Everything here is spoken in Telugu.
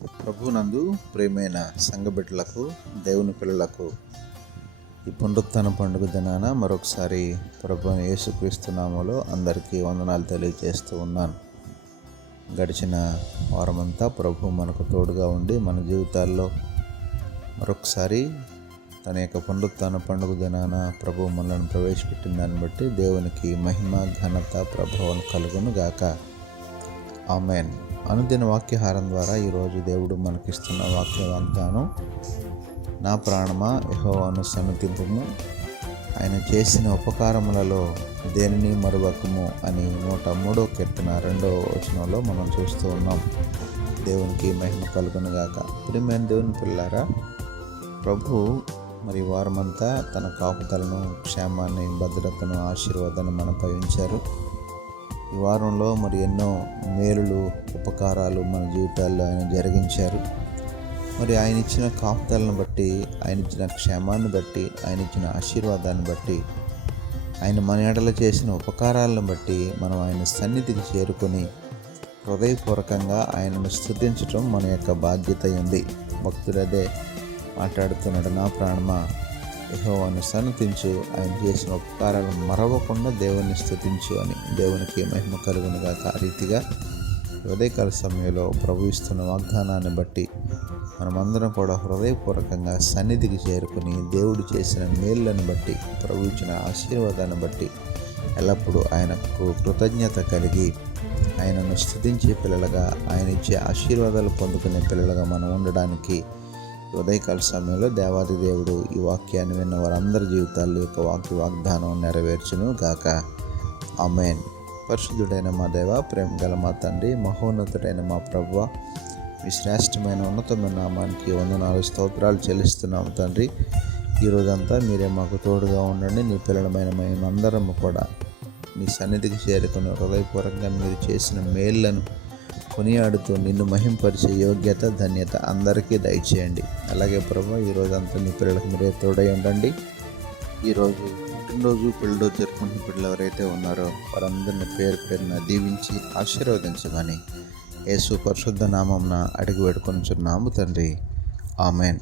ప్రభునందు ప్రియమైన సంఘబిడ్డలకు, దేవుని పిల్లలకు ఈ పునరుత్థాన పండుగ దినాన మరొకసారి ప్రభు యేసుక్రీస్తు నామములో అందరికీ వందనాలు తెలియజేస్తూ ఉన్నాను. గడిచిన వారమంతా ప్రభు మనకు తోడుగా ఉండి మన జీవితాల్లో మరొకసారి తన యొక్క పునరుత్థాన పండుగ దినాన ప్రభు మనల్ని ప్రవేశపెట్టిన దాన్ని బట్టి దేవునికి మహిమ, ఘనత, ప్రభావం కలుగును గాక. ఆమేన్. అనుదిన వాక్యహారం ద్వారా ఈరోజు దేవుడు మనకిస్తున్న వాక్య వాగ్దానం, నా ప్రాణమా యెహోవాను సన్నుతింపుము, ఆయన చేసిన ఉపకారములలో దేనిని మరువకము అని 103వ కీర్తన 2వ వచనంలో మనం చూస్తూ ఉన్నాం. దేవునికి మహిమ కలుగును గాక. ప్రియమైన దేవుని పిల్లారా, ప్రభు మరి వారమంతా తన కాపుదలను, క్షేమాన్ని, భద్రతను, ఆశీర్వాదాన్ని మనపై ఉంచారు. ఈ వారంలో మరి ఎన్నో మేలులు, ఉపకారాలు మన జీవితాల్లో ఆయన జరిగించారు. మరి ఆయన ఇచ్చిన కాపుదలను బట్టి, ఆయన ఇచ్చిన క్షేమాన్ని బట్టి, ఆయన ఇచ్చిన ఆశీర్వాదాన్ని బట్టి, ఆయన మన ఎడల చేసిన ఉపకారాలను బట్టి మనం ఆయన సన్నిధికి చేరుకొని హృదయపూర్వకంగా ఆయనను స్తుతించడం మన యొక్క బాధ్యత ఉంది. భక్తుడదే మాట్లాడుతున్నాడు, నా ప్రాణమా యెహోవాను సన్నుతించు, ఆయన చేసిన ఉపకారాలు మరవకుండా దేవుని స్తుతించు అని. దేవునికి మహిమ కలుగునుగా. ఆ రీతిగా ఉదయకాల సమయంలో ప్రభు ఇస్తున్న వాగ్దానాన్ని బట్టి మనమందరం కూడా హృదయపూర్వకంగా సన్నిధికి చేరుకుని దేవుడు చేసిన మేళ్ళను బట్టి, ప్రభు ఇచ్చిన ఆశీర్వాదాన్ని బట్టి ఎల్లప్పుడూ ఆయనకు కృతజ్ఞత కలిగి ఆయనను స్తుతించే పిల్లలుగా, ఆయన ఇచ్చే ఆశీర్వాదాలు పొందుకునే పిల్లలుగా మనం ఉండడానికి ఉదయకాల సమయంలో దేవాది దేవుడు ఈ వాక్యాన్ని విన్న వారందరి జీవితాల్లో యొక్క వాగ్దానం నెరవేర్చును గాక. ఆమేన్. పరిశుద్ధుడైన మా దేవ, ప్రేమ గల మా తండ్రి, మహోన్నతుడైన మా ప్రభువా, మీ శ్రేష్టమైన ఉన్నతమైన నామానికి వందనాలు, స్తోత్రాలు చెల్లిస్తున్నాము తండ్రి. ఈరోజంతా మీరే మాకు తోడుగా ఉండండి. నీ పిల్లలమైన మేమందరము కూడా నీ సన్నిధికి చేరుకుని హృదయపూర్వకంగా మీరు చేసిన మేళ్లను కొనియాడుతూ నిన్ను మహింపరిచే యోగ్యత, ధన్యత అందరికీ దయచేయండి. అలాగే ప్రభు, ఈరోజంతా మీ పిల్లలకు మీరే తోడై ఉండండి. ఈరోజు పుట్టినరోజు, పెళ్ళిరోజు జరుపుకుంటున్న పిల్లలు ఎవరైతే ఉన్నారో వారందరిని పేరు పేరున దీవించి ఆశీర్వదించమని యేసు పరిశుద్ధ నామమున అడిగి వేడుకొనుచున్నాము తండ్రి. ఆమేన్.